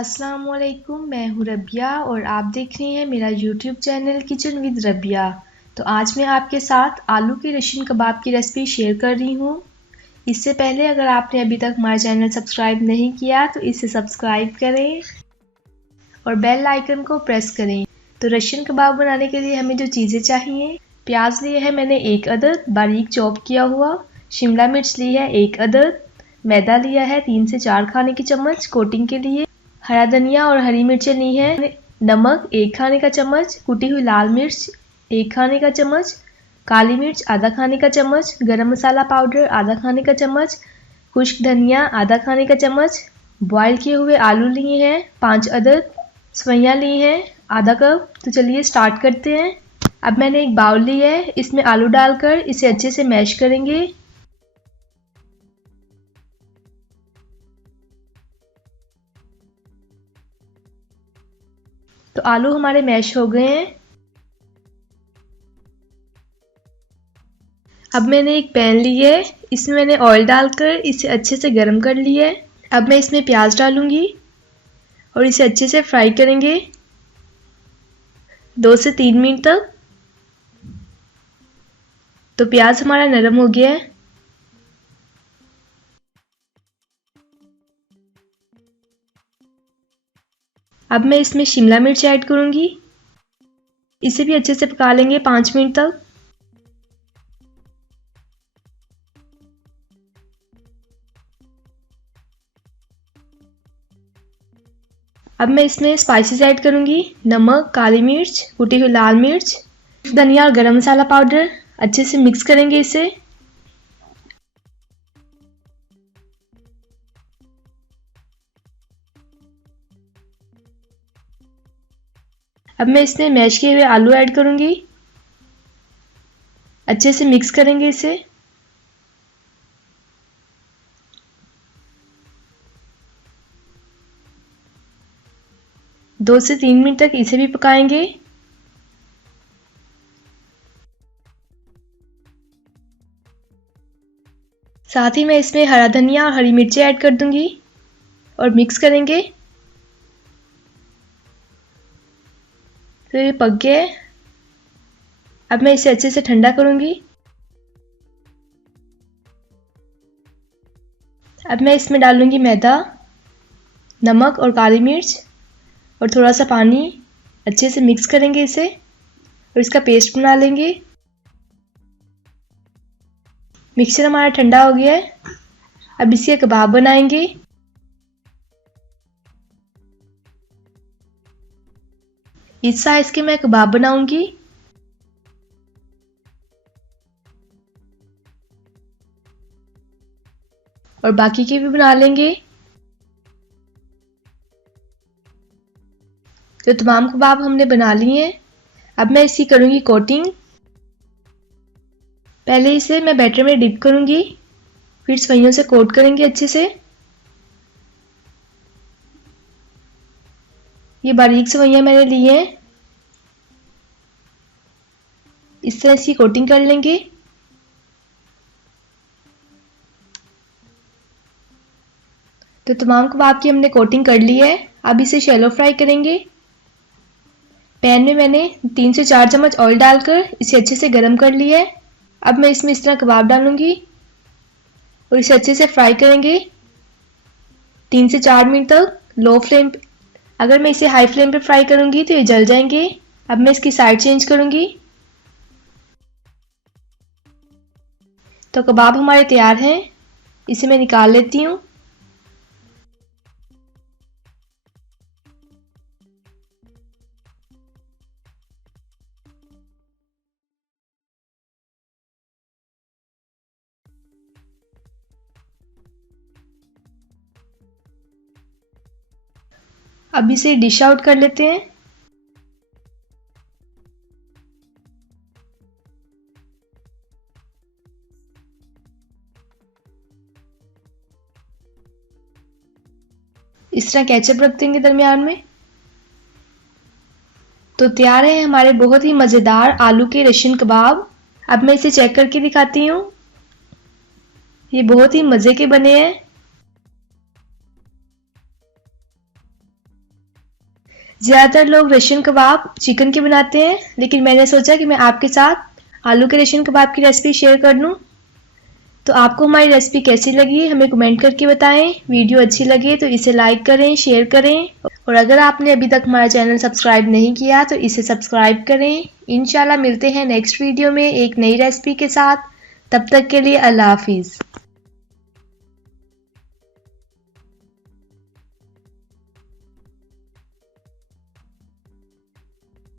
अस्सलामुअलैकुम, मैं हूँ रबिया और आप देख रहे हैं मेरा YouTube channel kitchen with Rabia. तो आज मैं आपके साथ आलू के रशियन कबाब की रेसिपी शेयर कर रही हूँ। इससे पहले अगर आपने अभी तक हमारा चैनल सब्सक्राइब नहीं किया तो इसे सब्सक्राइब करें और बेल आइकन को प्रेस करें। तो रशियन कबाब बनाने के लिए हमें जो चीज़ें चाहिए, प्याज लिए है मैंने 1 अदद बारीक चॉप किया हुआ, शिमला मिर्च ली है 1 अदद, मैदा लिया है 3 से 4 खाने की चम्मच कोटिंग के लिए, हरा धनिया और हरी मिर्चें ली हैं, नमक 1 खाने का चम्मच, कुटी हुई लाल मिर्च 1 खाने का चम्मच, काली मिर्च आधा खाने का चम्मच, गरम मसाला पाउडर आधा खाने का चम्मच, खुश्क धनिया आधा खाने का चम्मच, बॉयल किए हुए आलू लिए हैं 5 अदद, सवैयाँ ली हैं आधा कप। तो चलिए स्टार्ट करते हैं। अब मैंने एक बाउल ली है, इसमें आलू डालकर इसे अच्छे से मैश करेंगे। तो आलू हमारे मैश हो गए हैं। अब मैंने एक पैन ली है, इसमें मैंने ऑयल डालकर इसे अच्छे से गर्म कर लिया है। अब मैं इसमें प्याज डालूंगी और इसे अच्छे से फ्राई करेंगे 2 से 3 मिनट तक। तो प्याज हमारा नरम हो गया है। अब मैं इसमें शिमला मिर्च ऐड करूंगी, इसे भी अच्छे से पका लेंगे 5 मिनट तक। अब मैं इसमें स्पाइसेस ऐड करूंगी, नमक, काली मिर्च, कुटी हुई लाल मिर्च, धनिया और गरम मसाला पाउडर। अच्छे से मिक्स करेंगे इसे। अब मैं इसमें मैश किए हुए आलू ऐड करूंगी, अच्छे से मिक्स करेंगे इसे। दो से 3 मिनट तक इसे भी पकाएंगे। साथ ही मैं इसमें हरा धनिया और हरी मिर्ची ऐड कर दूंगी और मिक्स करेंगे। तो ये पक गया है। अब मैं इसे अच्छे से ठंडा करूंगी। अब मैं इसमें डालूंगी मैदा, नमक और काली मिर्च और थोड़ा सा पानी। अच्छे से मिक्स करेंगे इसे और इसका पेस्ट बना लेंगे। मिक्सचर हमारा ठंडा हो गया है। अब इसके कबाब बनाएंगे। इस साइज के मैं कबाब बनाऊंगी। और बाकी के भी बना लेंगे। तो तमाम कबाब हमने बना लिए हैं। अब मैं इसकी करूंगी कोटिंग। पहले इसे मैं बैटर में डिप करूंगी, फिर सवैयों से कोट करेंगे अच्छे से। ये बारीक सवैयां मैंने ली हैं, इस तरह इसकी कोटिंग कर लेंगे। तो तमाम कबाब की हमने कोटिंग कर ली है। अब इसे शैलो फ्राई करेंगे। पैन में मैंने 3 से 4 चम्मच ऑयल डालकर इसे अच्छे से गर्म कर लिया है। अब मैं इसमें इस तरह कबाब डालूंगी और इसे अच्छे से फ्राई करेंगे 3 से 4 मिनट तक लो फ्लेम पे। अगर मैं इसे हाई फ्लेम पे फ्राई करूंगी तो ये जल जाएंगे। अब मैं इसकी साइड चेंज करूंगी। तो कबाब हमारे तैयार हैं, इसे मैं निकाल लेती हूँ। अब इसे डिश आउट कर लेते हैं। इस तरह केचप रख देंगे दरमियान में। तो तैयार है हमारे बहुत ही मज़ेदार आलू के रशियन कबाब। अब मैं इसे चेक करके दिखाती हूँ। ये बहुत ही मज़े के बने हैं। ज़्यादातर लोग रशियन कबाब चिकन के बनाते हैं, लेकिन मैंने सोचा कि मैं आपके साथ आलू के रशियन कबाब की रेसिपी शेयर कर लूँ। तो आपको हमारी रेसिपी कैसी लगी हमें कमेंट करके बताएं। वीडियो अच्छी लगे तो इसे लाइक करें, शेयर करें, और अगर आपने अभी तक हमारा चैनल सब्सक्राइब नहीं किया तो इसे सब्सक्राइब करें। इंशाल्लाह मिलते हैं नेक्स्ट वीडियो में एक नई रेसिपी के साथ। तब तक के लिए अल्लाह हाफिज़।